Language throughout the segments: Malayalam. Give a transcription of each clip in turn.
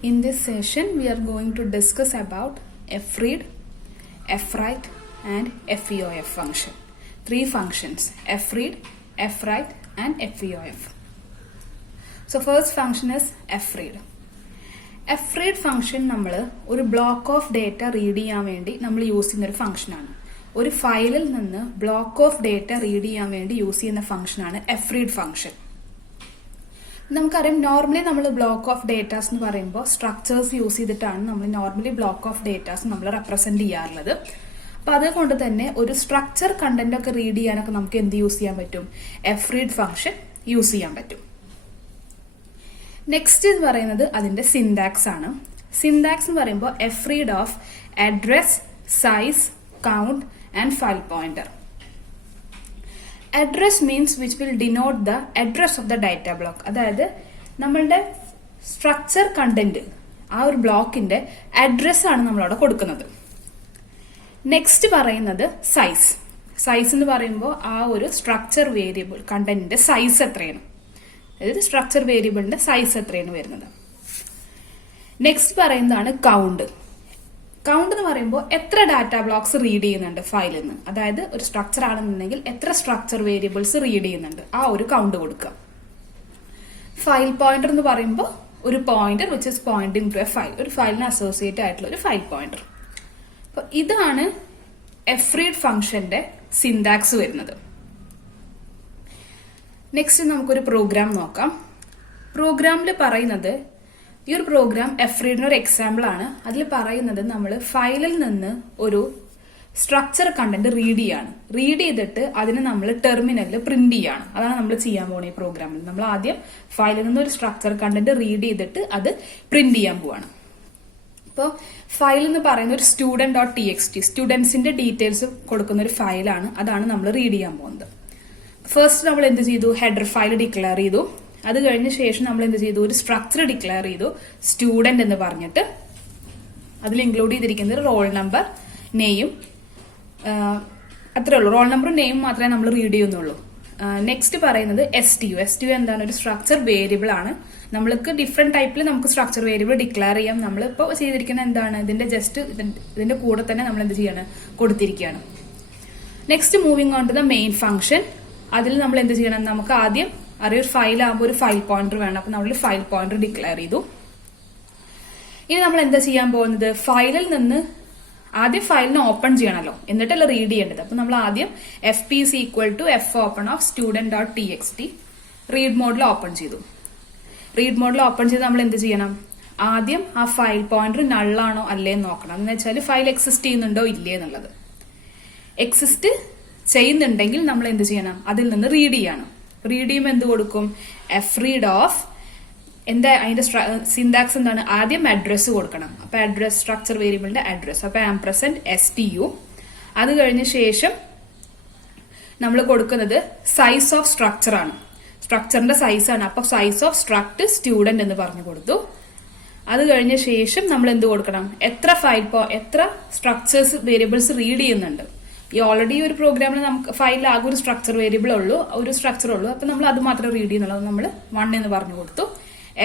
In this session, we are going to discuss about fread, fwrite and feof function. Three functions: fread, fwrite and feof. So first function is fread. fread function നമ്മൾ ഒരു ബ്ലോക്ക് ഓഫ് ഡേറ്റ റീഡ് ചെയ്യാൻ വേണ്ടി നമ്മൾ യൂസ് ചെയ്യുന്ന ഒരു ഫംഗ്ഷനാണ്. ഒരു ഫയലിൽ നിന്ന് ബ്ലോക്ക് ഓഫ് ഡേറ്റ റീഡ് ചെയ്യാൻ വേണ്ടി യൂസ് ചെയ്യുന്ന ഫംഗ്ഷനാണ് fread ഫംഗ്ഷൻ. നമുക്കറിയാം, നോർമലി നമ്മൾ ബ്ലോക്ക് ഓഫ് ഡേറ്റാസ് എന്ന് പറയുമ്പോൾ സ്ട്രക്ചേഴ്സ് യൂസ് ചെയ്തിട്ടാണ് നമ്മൾ നോർമലി ബ്ലോക്ക് ഓഫ് ഡേറ്റാസ് നമ്മൾ റെപ്രസെന്റ് ചെയ്യാറുള്ളത്. അപ്പൊ അതുകൊണ്ട് തന്നെ ഒരു സ്ട്രക്ചർ കണ്ടന്റ് ഒക്കെ റീഡ് ചെയ്യാനൊക്കെ നമുക്ക് എന്ത് യൂസ് ചെയ്യാൻ പറ്റും? fread ഫംഗ്ഷൻ യൂസ് ചെയ്യാൻ പറ്റും. നെക്സ്റ്റ് എന്ന് പറയുന്നത് അതിന്റെ സിന്റാക്സ് ആണ്. സിന്റാക്സ് എന്ന് പറയുമ്പോൾ fread of address, size, count and file pointer. Address means which will denote the address of the data block. അതായത് നമ്മളുടെ സ്ട്രക്ചർ കണ്ടന്റ്, ആ ഒരു ബ്ലോക്കിന്റെ അഡ്രസ് ആണ് നമ്മളവിടെ കൊടുക്കുന്നത്. നെക്സ്റ്റ് പറയുന്നത് സൈസ്. സൈസ് എന്ന് പറയുമ്പോൾ ആ ഒരു സ്ട്രക്ചർ വേരിയബിൾ കണ്ടന്റിന്റെ സൈസ് എത്രയാണ്, അതായത് സ്ട്രക്ചർ വേരിയബിളിന്റെ സൈസ് എത്രയാണ് വരുന്നത്. നെക്സ്റ്റ് പറയുന്നതാണ് കൗണ്ട്. കൗണ്ട് എന്ന് പറയുമ്പോൾ എത്ര ഡാറ്റ ബ്ലോക്സ് റീഡ് ചെയ്യുന്നുണ്ട് ഫയലിൽ നിന്ന്, അതായത് ഒരു സ്ട്രക്ചർ ആണെന്നുണ്ടെങ്കിൽ എത്ര സ്ട്രക്ചർ വേരിയബിൾസ് റീഡ് ചെയ്യുന്നുണ്ട്, ആ ഒരു കൗണ്ട് കൊടുക്കുക. ഫയൽ പോയിന്റർ എന്ന് പറയുമ്പോൾ ഒരു pointer which is pointing to a file, ഒരു ഫയലിന് അസോസിയേറ്റ് ആയിട്ടുള്ള ഒരു ഫയൽ പോയിന്റർ. അപ്പൊ ഇതാണ് fread ഫംഗ്ഷന്റെ സിന്റാക്സ് വരുന്നത്. നെക്സ്റ്റ് നമുക്കൊരു പ്രോഗ്രാം നോക്കാം. പ്രോഗ്രാമിൽ പറയുന്നത്, ഈ ഒരു പ്രോഗ്രാം fread ഒരു എക്സാമ്പിൾ ആണ്. അതിൽ പറയുന്നത് നമ്മൾ ഫയലിൽ നിന്ന് ഒരു സ്ട്രക്ചർ കണ്ടന്റ് റീഡ് ചെയ്യാണ്. റീഡ് ചെയ്തിട്ട് അതിനെ നമ്മൾ ടെർമിനലിൽ പ്രിന്റ് ചെയ്യാണ്. അതാണ് നമ്മൾ ചെയ്യാൻ പോകുന്നത് ഈ പ്രോഗ്രാമിൽ. നമ്മൾ ആദ്യം ഫയലിൽ നിന്ന് ഒരു സ്ട്രക്ചർ കണ്ടന്റ് റീഡ് ചെയ്തിട്ട് അത് പ്രിന്റ് ചെയ്യാൻ പോവാണ്. അപ്പോൾ ഫയൽ എന്ന് പറയുന്ന ഒരു student.txt, സ്റ്റുഡൻസിന്റെ ഡീറ്റെയിൽസ് കൊടുക്കുന്ന ഒരു ഫയലാണ്. അതാണ് നമ്മൾ റീഡ് ചെയ്യാൻ പോകുന്നത്. ഫസ്റ്റ് നമ്മൾ എന്ത് ചെയ്തു? ഹെഡർ ഫയൽ ഡിക്ലെയർ ചെയ്തു. അത് കഴിഞ്ഞ ശേഷം നമ്മൾ എന്ത് ചെയ്തു? ഒരു സ്ട്രക്ചർ ഡിക്ലെയർ ചെയ്തു, സ്റ്റുഡന്റ് എന്ന് പറഞ്ഞിട്ട്. അതിൽ ഇൻക്ലൂഡ് ചെയ്തിരിക്കുന്നത് റോൾ നമ്പർ, നെയിം, അത്രേ ഉള്ളൂ. റോൾ നമ്പറും നെയിം മാത്രമേ നമ്മൾ റീഡ് ചെയ്യുന്നുള്ളൂ. നെക്സ്റ്റ് പറയുന്നത് STU എന്താണ്? ഒരു സ്ട്രക്ചർ വേരിയബിൾ ആണ്. നമ്മൾക്ക് ഡിഫറെന്റ് ടൈപ്പിൽ നമുക്ക് സ്ട്രക്ചർ വേരിയബിൾ ഡിക്ലെയർ ചെയ്യാം. നമ്മളിപ്പോൾ ചെയ്തിരിക്കുന്നത് എന്താണ്? ഇതിന്റെ കൂടെ തന്നെ നമ്മൾ എന്ത് ചെയ്യാണ്? കൊടുത്തിരിക്കുകയാണ്. Next moving on to the main function. അതിൽ നമ്മൾ എന്ത് ചെയ്യണം? നമുക്ക് ആദ്യം അറിയാം, ഒരു ഫയൽ ആകുമ്പോൾ ഒരു ഫയൽ പോയിന്റർ വേണം. അപ്പൊ നമ്മൾ ഫയൽ പോയിന്റർ ഡിക്ലെയർ ചെയ്തു. ഇനി നമ്മൾ എന്താ ചെയ്യാൻ പോകുന്നത്? ഫയലിൽ നിന്ന് ആദ്യം ഫയലിനെ ഓപ്പൺ ചെയ്യണമല്ലോ, എന്നിട്ടല്ല റീഡ് ചെയ്യേണ്ടത്. അപ്പൊ നമ്മൾ ആദ്യം fp is equal to fopen of student.txt read മോഡിൽ ഓപ്പൺ ചെയ്തു. റീഡ് മോഡിൽ ഓപ്പൺ ചെയ്ത് നമ്മൾ എന്ത് ചെയ്യണം? ആദ്യം ആ ഫയൽ പോയിന്റർ നള്ളാണോ അല്ലേ എന്ന് നോക്കണം. എന്ന് വെച്ചാൽ ഫയൽ എക്സിസ്റ്റ് ചെയ്യുന്നുണ്ടോ ഇല്ലേ എന്നുള്ളത്. എക്സിസ്റ്റ് ചെയ്യുന്നുണ്ടെങ്കിൽ നമ്മൾ എന്ത് ചെയ്യണം? അതിൽ നിന്ന് റീഡ് ചെയ്യണം. റീഡ് ചെയ്യുമ്പോൾ എന്ത് കൊടുക്കും? fread ഓഫ് എന്താ അതിന്റെ സിന്റാക്സ് എന്താണ്? ആദ്യം അഡ്രസ് കൊടുക്കണം. അപ്പൊ അഡ്രസ്, സ്ട്രക്ചർ വേരിയബിളിന്റെ അഡ്രസ്. അപ്പൊ &STU. അത് കഴിഞ്ഞ ശേഷം നമ്മൾ കൊടുക്കുന്നത് സൈസ് ഓഫ് സ്ട്രക്ചർ ആണ്. സ്ട്രക്ചറിന്റെ സൈസ് ആണ്. അപ്പൊ സൈസ് ഓഫ് സ്ട്രക്ട് സ്റ്റുഡന്റ് എന്ന് പറഞ്ഞു കൊടുത്തു. അത് കഴിഞ്ഞ ശേഷം നമ്മൾ എന്ത് കൊടുക്കണം? എത്ര സ്ട്രക്ചേഴ്സ് വേരിയബിൾസ് റീഡ് ചെയ്യുന്നുണ്ട്. ഈ ഓൾറെഡി ഒരു പ്രോഗ്രാമിൽ നമുക്ക് ഫയലിൽ ആകെ ഒരു സ്ട്രക്ചർ വേരിയബിൾ ഉള്ളൂ, ഒരു സ്ട്രക്ചർ ഉള്ളൂ. അപ്പൊ നമ്മൾ അത് മാത്രം റീഡ് ചെയ്യുന്നുള്ളൂ. നമ്മൾ 1 എന്ന് പറഞ്ഞു കൊടുത്തു.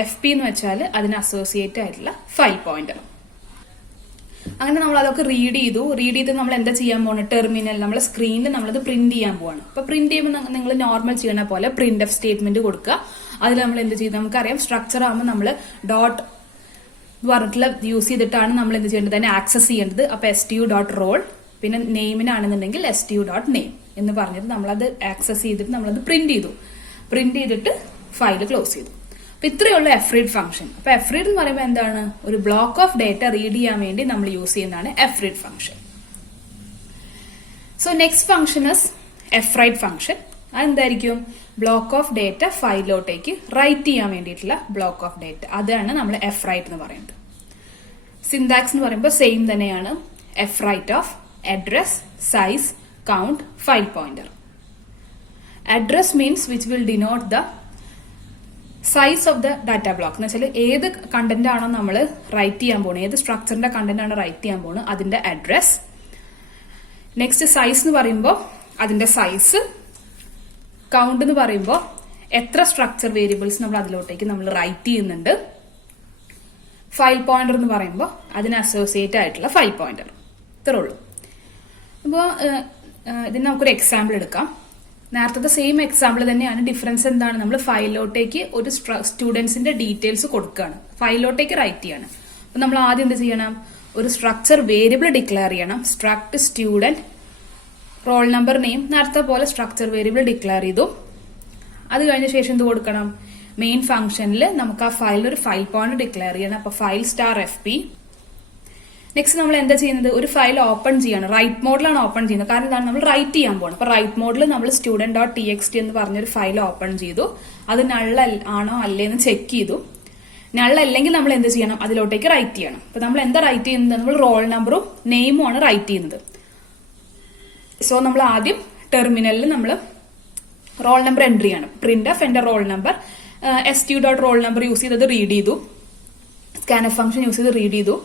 FP എന്ന് വെച്ചാൽ അതിന് അസോസിയേറ്റ് ആയിട്ടുള്ള ഫയൽ പോയിന്റർ. അങ്ങനെ നമ്മൾ അതൊക്കെ റീഡ് ചെയ്ത് നമ്മൾ എന്താ ചെയ്യാൻ പോകുന്നത്? ടെർമിനൽ, നമ്മളെ സ്ക്രീനിൽ നമ്മളത് പ്രിന്റ് ചെയ്യാൻ പോവാണ്. അപ്പൊ പ്രിന്റ് ചെയ്യുമ്പോൾ നിങ്ങൾ നോർമൽ ചെയ്യണ പോലെ printf സ്റ്റേറ്റ്മെന്റ് കൊടുക്കുക. അതിൽ നമ്മൾ എന്ത് ചെയ്തു? നമുക്കറിയാം, സ്ട്രക്ചർ ആകുമ്പോൾ നമ്മൾ ഡോട്ട് പറഞ്ഞിട്ടുള്ള യൂസ് ചെയ്തിട്ടാണ് നമ്മൾ എന്ത് ചെയ്യേണ്ടത്? അതിനെ ആക്സസ് ചെയ്യേണ്ടത്. അപ്പൊ STU.role, പിന്നെ നെയിമിനാണെന്നുണ്ടെങ്കിൽ STU.name എന്ന് പറഞ്ഞിട്ട് നമ്മളത് ആക്സസ് ചെയ്തിട്ട് നമ്മളത് പ്രിന്റ് ചെയ്തിട്ട് ഫയൽ ക്ലോസ് ചെയ്തു. അപ്പൊ ഇത്രയുള്ള fread ഫംഗ്ഷൻ. അപ്പൊ fread എന്ന് പറയുമ്പോൾ എന്താണ്? ഒരു ബ്ലോക്ക് ഓഫ് ഡേറ്റ റീഡ് ചെയ്യാൻ വേണ്ടി നമ്മൾ യൂസ് ചെയ്യുന്നതാണ് fread function. So next function is fwrite function. അതെന്തായിരിക്കും? ബ്ലോക്ക് ഓഫ് ഡേറ്റ ഫയലിലോട്ടേക്ക് റൈറ്റ് ചെയ്യാൻ വേണ്ടിയിട്ടുള്ള ബ്ലോക്ക് ഓഫ് ഡേറ്റ. അതാണ് നമ്മൾ fwrite എന്ന് പറയുന്നത്. സിന്റാക്സ് എന്ന് പറയുമ്പോൾ സെയിം തന്നെയാണ്. fwrite of address, size, count, file pointer. Address means which will denote the size of the data block. എന്ന് വെച്ചാൽ ഏത് കണ്ടന്റ് ആണോ നമ്മൾ റൈറ്റ് ചെയ്യാൻ പോകുന്നത്, ഏത് സ്ട്രക്ചറിന്റെ കണ്ടന്റ് ആണോ റൈറ്റ് ചെയ്യാൻ പോകുന്നത്, അതിന്റെ അഡ്രസ്. നെക്സ്റ്റ് സൈസ് എന്ന് പറയുമ്പോൾ അതിന്റെ സൈസ്. കൗണ്ട് എന്ന് പറയുമ്പോൾ എത്ര സ്ട്രക്ചർ വേരിയബിൾസ് നമ്മൾ അതിലോട്ടേക്ക് നമ്മൾ റൈറ്റ് ചെയ്യുന്നുണ്ട്. ഫയൽ പോയിന്റർ എന്ന് പറയുമ്പോൾ അതിന് അസോസിയേറ്റ് ആയിട്ടുള്ള ഫയൽ പോയിന്റർ. ഇത്രേ ഉള്ളൂ. അപ്പോൾ ഇതിന് നമുക്കൊരു എക്സാമ്പിൾ എടുക്കാം. നേരത്തെ സെയിം എക്സാമ്പിൾ തന്നെയാണ്. ഡിഫറൻസ് എന്താണ്? നമ്മൾ ഫയലിലോട്ടേക്ക് ഒരു സ്റ്റുഡൻസിന്റെ ഡീറ്റെയിൽസ് കൊടുക്കുകയാണ്, ഫയലിലോട്ടേക്ക് റൈറ്റ് ചെയ്യാണ്. അപ്പൊ നമ്മൾ ആദ്യം എന്ത് ചെയ്യണം? ഒരു സ്ട്രക്ചർ വേരിയബിൾ ഡിക്ലെയർ ചെയ്യണം. Struct student roll number name, നേരത്തെ പോലെ സ്ട്രക്ചർ വേരിയബിൾ ഡിക്ലെയർ ചെയ്തു. അത് കഴിഞ്ഞ ശേഷം എന്ത് കൊടുക്കണം? മെയിൻ ഫംഗ്ഷനിൽ നമുക്ക് ആ ഫയലിൽ ഒരു ഫയൽ പോയിന്റ് ഡിക്ലെയർ ചെയ്യണം. അപ്പൊ ഫയൽ സ്റ്റാർ FP. നെക്സ്റ്റ് നമ്മൾ എന്താ ചെയ്യുന്നത്? ഒരു ഫയൽ ഓപ്പൺ ചെയ്യാണ്. റൈറ്റ് മോഡിലാണ് ഓപ്പൺ ചെയ്യുന്നത്. കാരണം എന്താണ്? നമ്മൾ റൈറ്റ് ചെയ്യാൻ പോകണം. അപ്പൊ റൈറ്റ് മോഡിൽ നമ്മൾ student.txt എന്ന് പറഞ്ഞൊരു ഫയൽ ഓപ്പൺ ചെയ്തു. അത് നൾ ആണോ അല്ലേന്ന് ചെക്ക് ചെയ്തു. നൾ അല്ലെങ്കിൽ നമ്മൾ എന്ത് ചെയ്യണം? അതിലോട്ടേക്ക് റൈറ്റ് ചെയ്യണം. അപ്പൊ നമ്മൾ എന്താ റൈറ്റ് ചെയ്യുന്നത്? നമ്മൾ റോൾ നമ്പറും നെയിമും ആണ് റൈറ്റ് ചെയ്യുന്നത്. സോ നമ്മൾ ആദ്യം ടെർമിനലിൽ നമ്മൾ റോൾ നമ്പർ എൻട്രി ചെയ്യണം. printf എന്റെ roll number st.roll number use ചെയ്തത് റീഡ് ചെയ്തു. scanf ഫംഗ്ഷൻ യൂസ് ചെയ്ത് റീഡ് ചെയ്തു.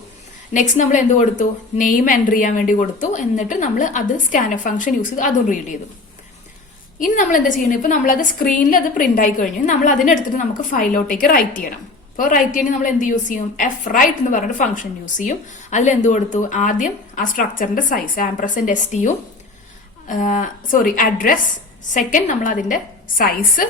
നെക്സ്റ്റ് നമ്മൾ എന്ത് കൊടുത്തു? നെയിം എൻട്രി ചെയ്യാൻ വേണ്ടി കൊടുത്തു. എന്നിട്ട് നമ്മൾ അത് scanf ഫംഗ്ഷൻ യൂസ് ചെയ്ത് അതും റീഡ് ചെയ്തു. ഇനി നമ്മൾ എന്താ ചെയ്യുന്നത്? ഇപ്പൊ നമ്മൾ അത് സ്ക്രീനിൽ അത് പ്രിന്റ് ആയി കഴിഞ്ഞു. നമ്മൾ അതിനെടുത്തിട്ട് നമുക്ക് ഫയലിലോട്ടേക്ക് റൈറ്റ് ചെയ്യണം. അപ്പോൾ റൈറ്റ് ചെയ്യണമെങ്കിൽ നമ്മൾ എന്ത് യൂസ് ചെയ്യും? frite എന്ന് പറഞ്ഞൊരു ഫംഗ്ഷൻ യൂസ് ചെയ്യും. അതിൽ എന്ത് കൊടുത്തു? ആദ്യം ആ സ്ട്രക്ചറിന്റെ സൈസ് &st അഡ്രസ്. സെക്കൻഡ് നമ്മൾ അതിന്റെ സൈസ്.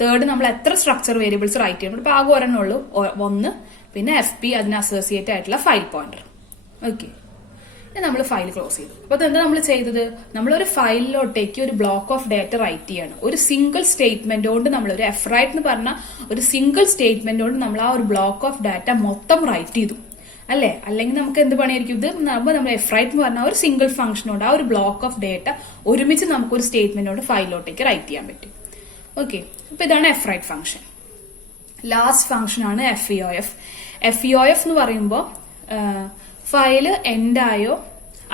തേർഡ് നമ്മൾ എത്ര സ്ട്രക്ചർ വേരിയബിൾസ് റൈറ്റ് ചെയ്യണം. ഇപ്പൊ ആകെ ഒരെണ്ണേ ഉള്ളൂ, 1. പിന്നെ FP അതിന് അസോസിയേറ്റ് ആയിട്ടുള്ള ഫയൽ പോയിന്റർ. ഓക്കെ, നമ്മൾ ഫയൽ ക്ലോസ് ചെയ്തു. അപ്പൊ എന്താ നമ്മൾ ചെയ്തത്? നമ്മളൊരു ഫയലിലോട്ടേക്ക് ഒരു ബ്ലോക്ക് ഓഫ് ഡാറ്റ റൈറ്റ് ചെയ്യാണ്. ഒരു സിംഗിൾ സ്റ്റേറ്റ്മെന്റ് കൊണ്ട് നമ്മൾ ഒരു frite എന്ന് പറഞ്ഞ ഒരു സിംഗിൾ സ്റ്റേറ്റ്മെന്റ് കൊണ്ട് നമ്മൾ ആ ഒരു ബ്ലോക്ക് ഓഫ് ഡാറ്റ മൊത്തം റൈറ്റ് ചെയ്തു, അല്ലേ? അല്ലെങ്കിൽ നമുക്ക് എന്ത് പണിയായിരിക്കും? ഇത് നമ്മൾ frite എന്ന് പറഞ്ഞ ഒരു സിംഗിൾ ഫംഗ്ഷനോട് ആ ഒരു ബ്ലോക്ക് ഓഫ് ഡാറ്റ ഒരുമിച്ച് നമുക്ക് ഒരു സ്റ്റേറ്റ്മെന്റോട് ഫയലിലോട്ടേക്ക് റൈറ്റ് ചെയ്യാൻ പറ്റും. ഓക്കെ, അപ്പൊ ഇതാണ് frite ഫംഗ്ഷൻ. ലാസ്റ്റ് ഫംഗ്ഷൻ ആണ് FEOF. FEOF എന്ന് പറയുമ്പോൾ ഫയല് എൻഡ് ആയോ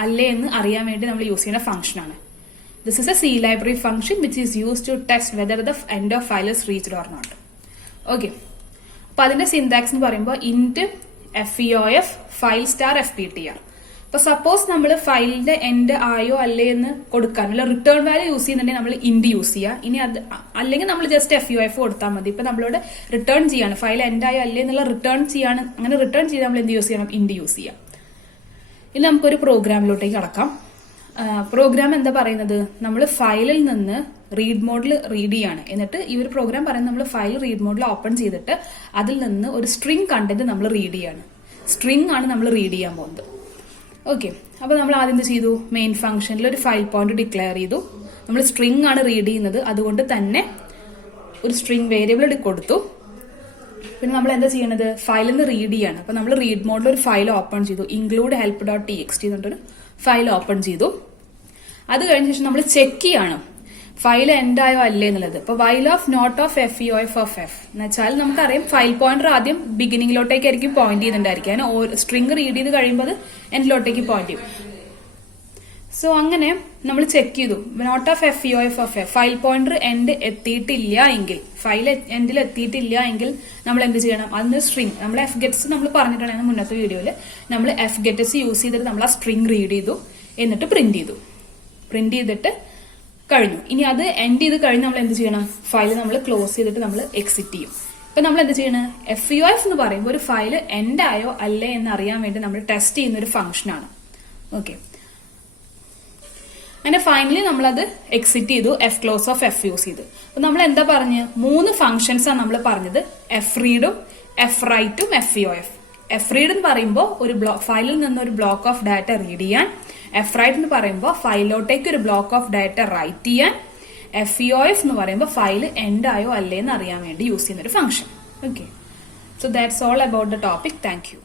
അല്ലേ എന്ന് അറിയാൻ വേണ്ടി നമ്മൾ യൂസ് ചെയ്യുന്ന ഫംഗ്ഷൻ ആണ്. This is a C library function which is use to test whether the end of file is reached or not. Okay, അപ്പൊ അതിന്റെ സിന്റാക്സ് എന്ന് പറയുമ്പോൾ int FEOF file star FPTR. അപ്പൊ സപ്പോസ് നമ്മൾ ഫയലിന്റെ എൻഡ് ആയോ അല്ലേ എന്ന് കൊടുക്കാൻ റിട്ടേൺ വാല്യൂ യൂസ് ചെയ്യുന്നുണ്ടെങ്കിൽ നമ്മൾ ഇന്റ് യൂസ് ചെയ്യുക. ഇനി അത് അല്ലെങ്കിൽ നമ്മൾ ജസ്റ്റ് FEOF കൊടുത്താൽ മതി. ഇപ്പൊ നമ്മളോട് റിട്ടേൺ ചെയ്യാണ്, ഫയൽ എൻഡ് ആയോ അല്ലേ എന്നുള്ള റിട്ടേൺ ചെയ്യാണ്. അങ്ങനെ റിട്ടേൺ ചെയ്ത് നമ്മൾ എന്ത് യൂസ് ചെയ്യണം? ഇന്റ് യൂസ് ചെയ്യാം. ഇനി നമുക്കൊരു പ്രോഗ്രാമിലോട്ടേക്ക് കടക്കാം. പ്രോഗ്രാം എന്താ പറയുന്നത്? നമ്മൾ ഫയലിൽ നിന്ന് റീഡ് മോഡിൽ റീഡ് ചെയ്യാണ്. എന്നിട്ട് ഈ ഒരു പ്രോഗ്രാം പറയുന്നത് നമ്മൾ ഫയൽ റീഡ് മോഡിൽ ഓപ്പൺ ചെയ്തിട്ട് അതിൽ നിന്ന് ഒരു സ്ട്രിംഗ് കണ്ടന്റ് നമ്മൾ റീഡ് ചെയ്യാണ്. സ്ട്രിംഗ് ആണ് നമ്മൾ റീഡ് ചെയ്യാൻ പോകുന്നത്. ഓക്കെ, അപ്പൊ നമ്മൾ ആദ്യം എന്ത് ചെയ്തു? മെയിൻ ഫംഗ്ഷനിൽ ഒരു ഫയൽ പോയിന്റ് ഡിക്ലെയർ ചെയ്തു. നമ്മൾ സ്ട്രിംഗ് ആണ് റീഡ് ചെയ്യുന്നത്, അതുകൊണ്ട് തന്നെ ഒരു സ്ട്രിംഗ് വേരിയബിൾ കൊടുത്തു. പിന്നെ നമ്മൾ എന്താ ചെയ്യണത്? ഫയലിൽ നിന്ന് റീഡ് ചെയ്യാണ്. അപ്പൊ നമ്മൾ റീഡ് മോഡിൽ ഒരു ഫയൽ ഓപ്പൺ ചെയ്തു. include help.txt എന്നിട്ടൊരു ഫയൽ ഓപ്പൺ ചെയ്തു. അത് കഴിഞ്ഞ ശേഷം നമ്മൾ ചെക്ക് ചെയ്യാണ് ഫയൽ എൻഡ് ആയോ അല്ലേ എന്നുള്ളത്. ഇപ്പൊ while of not of FEOF of f എന്ന് വെച്ചാൽ നമുക്കറിയാം ഫയൽ പോയിന്റർ ആദ്യം ബിഗിനിങ്ങിലോട്ടേക്കായിരിക്കും പോയിന്റ് ചെയ്യുന്നുണ്ടായിരിക്കും. അതിന് സ്ട്രിംഗ് റീഡ് ചെയ്ത് കഴിയുമ്പോൾ അത് എൻഡിലോട്ടേക്ക് പോയിന്റ് ചെയ്യും. സോ അങ്ങനെ നമ്മൾ ചെക്ക് ചെയ്തു not of FEOF of f. File pointer end എത്തിയിട്ടില്ല എങ്കിൽ, ഫയൽ എൻഡിൽ എത്തിയിട്ടില്ല എങ്കിൽ നമ്മൾ എന്ത് ചെയ്യണം? അതിന് സ്ട്രിംഗ് നമ്മൾ fgets നമ്മൾ പറഞ്ഞിട്ടുണ്ടായിരുന്നു മുന്നത്തെ വീഡിയോയിൽ. നമ്മൾ fgets യൂസ് ചെയ്തിട്ട് നമ്മൾ ആ സ്ട്രിംഗ് റീഡ് ചെയ്തു, എന്നിട്ട് പ്രിന്റ് ചെയ്തു. പ്രിന്റ് ചെയ്തിട്ട് കഴിഞ്ഞു. ഇനി അത് എൻഡ് ചെയ്ത് കഴിഞ്ഞ് നമ്മൾ എന്ത് ചെയ്യണം? ഫയൽ നമ്മൾ ക്ലോസ് ചെയ്തിട്ട് നമ്മൾ എക്സിറ്റ് ചെയ്യും. ഇപ്പൊ നമ്മൾ എന്ത് ചെയ്യണം? FEOF എന്ന് പറയുമ്പോൾ ഒരു ഫയൽ എൻഡ് ആയോ അല്ലേ എന്ന് അറിയാൻ വേണ്ടി നമ്മൾ ടെസ്റ്റ് ചെയ്യുന്ന ഒരു ഫംഗ്ഷനാണ്. ഓക്കെ, അങ്ങനെ ഫൈനലി നമ്മളത് എക്സിറ്റ് ചെയ്തു. close of f യൂസ് ചെയ്തു. അപ്പൊ നമ്മൾ എന്താ പറഞ്ഞ്? 3 ഫംഗ്ഷൻസ് ആണ് നമ്മൾ പറഞ്ഞത്. freadഉം friteഉം FEOF. fread എന്ന് പറയുമ്പോൾ ഒരു ഫയലിൽ നിന്ന് ഒരു ബ്ലോക്ക് ഓഫ് ഡാറ്റ റീഡ് ചെയ്യാൻ. frite എന്ന് പറയുമ്പോൾ ഫയലിലോട്ടേക്ക് ഒരു ബ്ലോക്ക് ഓഫ് ഡാറ്റ റൈറ്റ് ചെയ്യാൻ. FEOF എന്ന് പറയുമ്പോൾ ഫയൽ എൻഡ് ആയോ അല്ലേ എന്ന് അറിയാൻ വേണ്ടി യൂസ് ചെയ്യുന്ന ഒരു function. Okay, so that's all about the topic. Thank you.